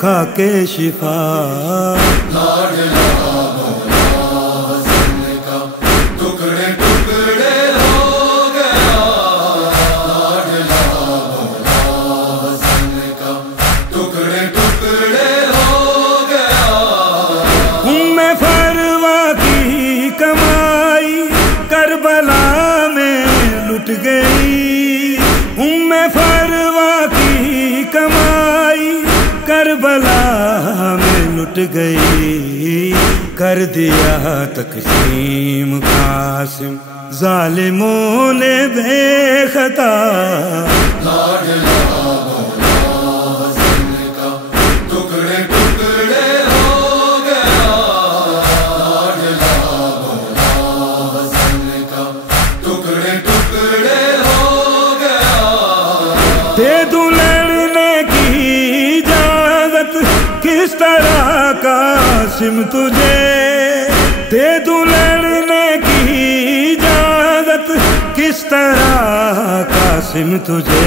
खाके शिफा लाडला मौला हसन का टुकड़े टुकड़े हो गया। लाडला मौला हसन का टुकड़े टुकड़े हो गया। उम्मे फरवा की कमाई करबला में लुट गई। उम्मे फरवा की कमाई करबला में लुट गई। कर दिया तकसीम कासिम जालिमों ने बेखता। लाडला मौला हसन का टुकड़े टुकड़े हो गया। लाडला मौला हसन का टुकड़े टुकड़े हो गया। दे दूं लड़ने की किस तरह कासिम तुझे, दे दूं लड़ने की इजाजत किस तरह कासिम तुझे।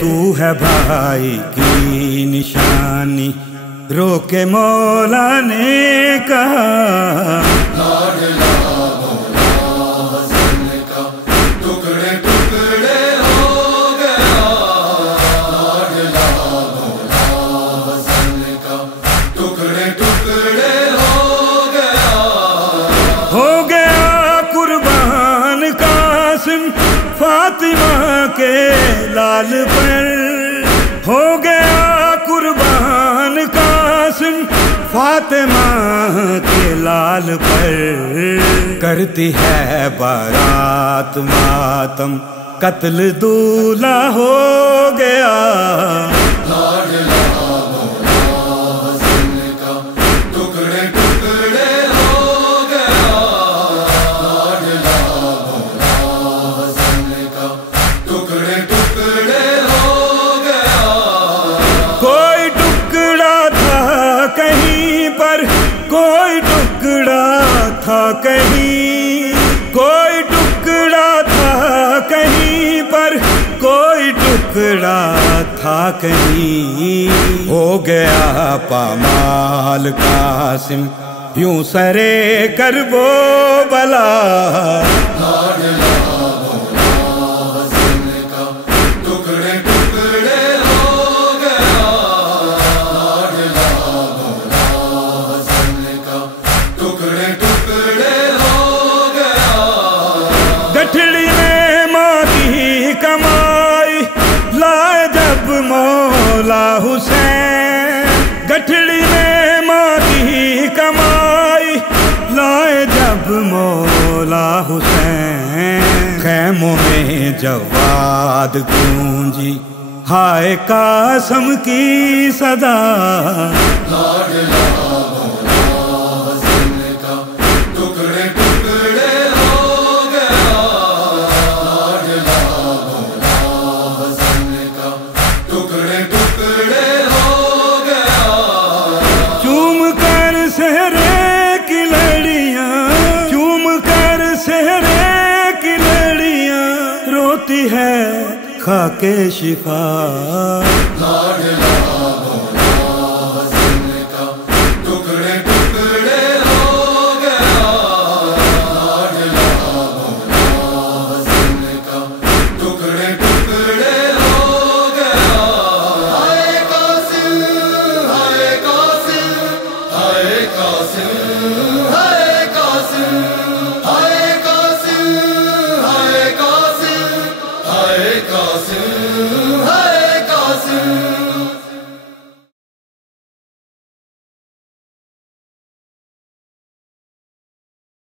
तू है भाई की निशानी रोके मौला ने कहा। लाडला मौला हसन का टुकड़े टुकड़े हो गया। लाडला मौला हसन का टुकड़े टुकड़े हो गया। हो गया कुर्बान कासिम फातिमा के लाल पर। हो गया कुर्बान कासिम फातिमा के लाल पर। करती है बारात मातम कत्ल दूल्हा हो गया। लाडला मौला हसन का टुकड़े टुकड़े हो गया। लाडला मौला हसन का टुकड़े टुकड़े हो गया। कोई टुकड़ा था कहीं पर, कोई टुकड़ा था कहीं। कोई टुकड़ा था कहीं पर, कोई टुकड़ा था कहीं। हो गया पामाल कासिम यूं सरे कर वो बला। लाडला मौला हसन का टुकड़े टुकड़े हो गया। लाडला मौला हसन का टुकड़े टुकड़े हो गया। गठड़ी में माँ की कमाई लाए जब मौला हुसैन। गठड़ी में माँ की कमाई लाए जब मौला हुसैन। खैमों में जवाद गूंजी हाय कासम की सदा। लाडला मौला हसन का टुकड़े टुकड़े हो गया। लाडला मौला हसन का टुकड़े टुकड़े हो गया। चूम कर सहरे की लड़ियां, चूम कर सहरे की लड़ियां रोती है खाके शिफा। लाडला